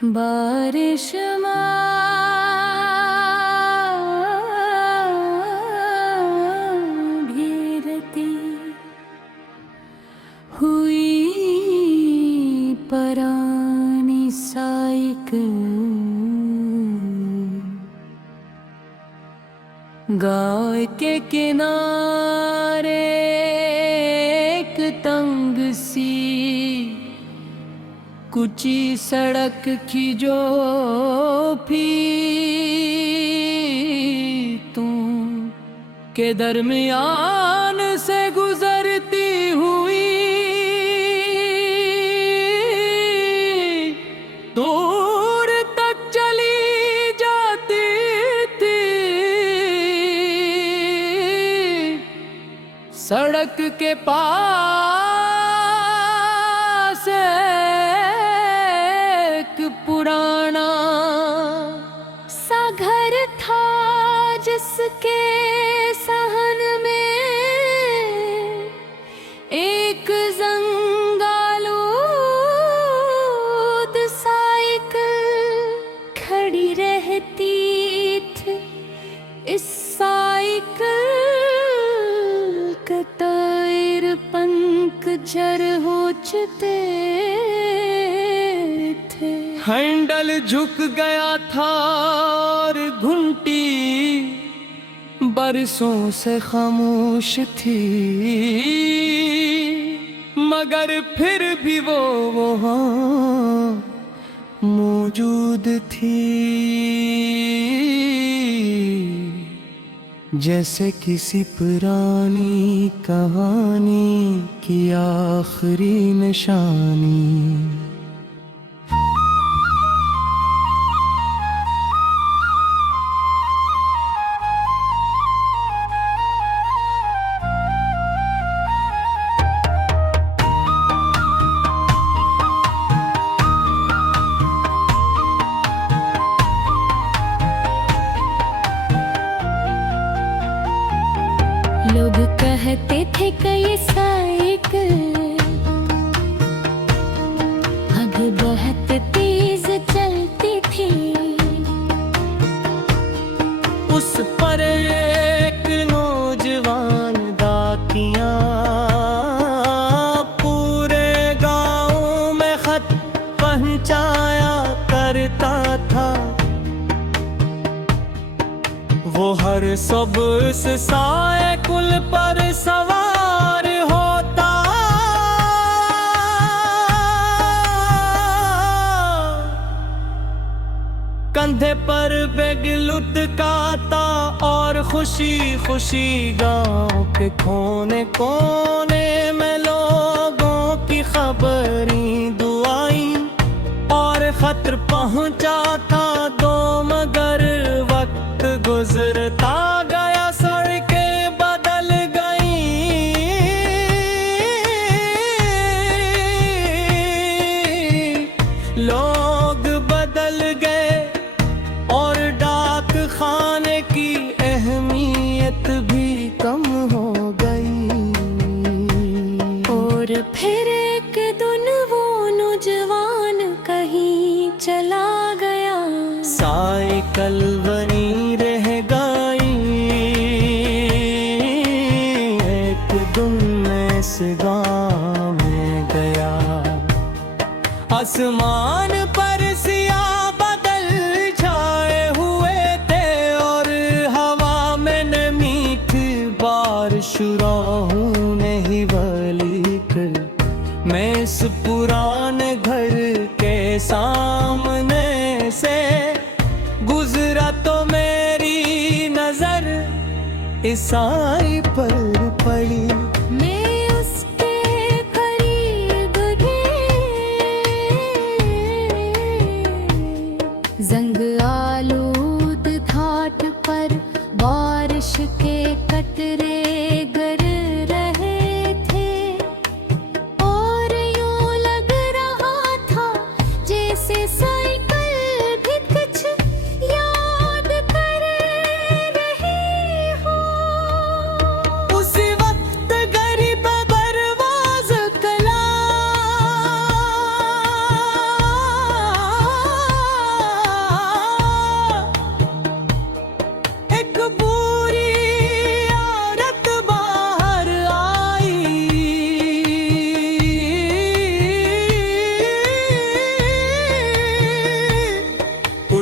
बारिश घिरती हुई परानी साइकिल गाँव के किनारे एक तंग सी कुची सड़क की जो तुम के दरमियान से गुजरती हुई दूर तक चली जाती थी। सड़क के पास पुराना सा घर था जिसके सहन में एक जंगालूद साइकिल खड़ी रहती थी। इस साइकिल के टायर पंक्चर हो चुके थे, हैंडल झुक गया था और घंटी बरसों से खामोश थी, मगर फिर भी वो वहाँ मौजूद थी। जैसे किसी पुरानी कहानी की आखिरी निशानी। लोग कहते थे कई साइकिल आगे बहुत तेज चलती थी। उस पर एक नौजवान डाकिया पूरे गांव में खत पहुंचाया करता था। वो हर सुबह से साइकिल पर सवार होता, कंधे पर बैग लुटकाता और खुशी खुशी गांव के कोने कोने में लोगों की खबरें दुआई और खतर पहुंचाता दो, मगर वक्त गुजरता गया, सड़कें बदल गई, लोग बदल गए और डाक खाने की अहमियत भी कम हो गई। और फिर एक दिन वो नौजवान कहीं चला गया, साइकिल बनी रह गई। एक दिन मैं इस गाँव में गया, आसमान पर सियाह बादल छाए हुए थे और हवा में नमी थी, बारिश राहों नहीं वाली कर। मैं इस पुराने घर के सामने से गुजरा तो मेरी नजर ईसाई पर पड़ी। मैं उसके करीब गई, जंग आलूद घाट पर बारिश के कतरे गिर रहे थे और यूं लग रहा था जैसे साइकिल भी कुछ याद कर रही हो। उस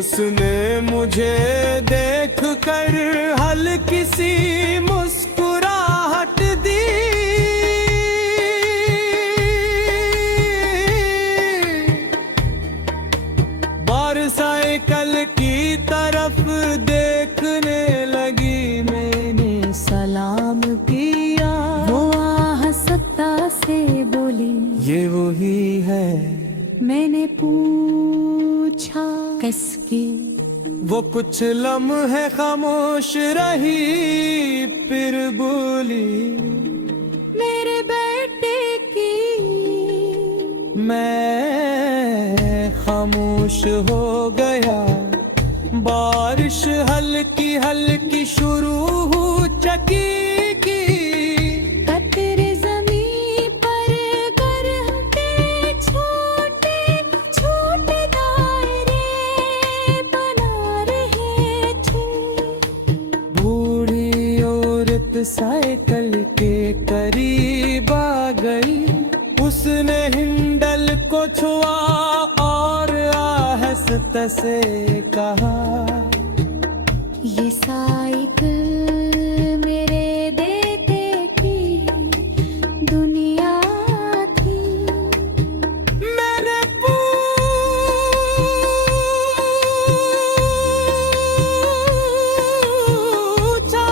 उसने मुझे देख कर हल्की सी मुस्कुराहट दी। बार साइकिल की तरफ देखने लगी, मैंने सलाम किया। वो आहस्ता से बोली, ये वही है। मैंने पूछा किसकी? वो कुछ लम्हे खामोश रही, फिर बोली, मेरे बेटे की। मैं खामोश हो गया। बारिश हल्की हल्की शुरू हो चकी की। कतरे ज़मीं पर गर्म के छोटे छोटे दायरे बना रहे थे। बूढ़ी औरत साइकिल के करीब आ गई। उसने हिंडल को छुआ और आहस्ते से कहा, ये साइकिल मेरे बेटे की दुनिया थी। मैंने पूछा,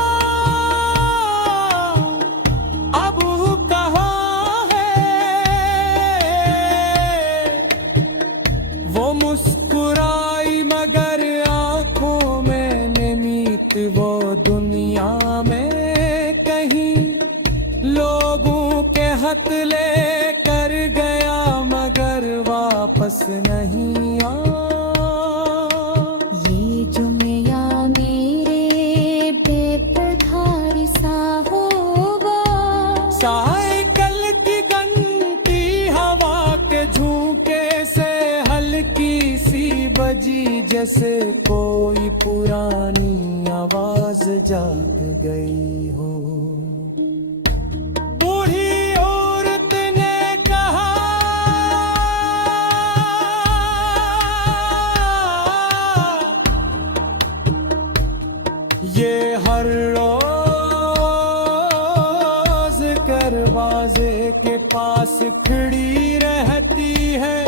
अब कहाँ है? वो मुस्कुराई मगर आंखों में निमित। वो दुनिया में कहीं लोगों के हाथ ले कर गया, मगर वापस नहीं आया। ये जुमिया मेरे बेपधारी सा होगा। साइकिल की घंटी हवा के झोंके से हल्की सी बजी, जैसे कोई पुरानी आवाज जाग गई हो। बूढ़ी औरत ने कहा, ये हर रोज दरवाजे के पास खड़ी रहती है।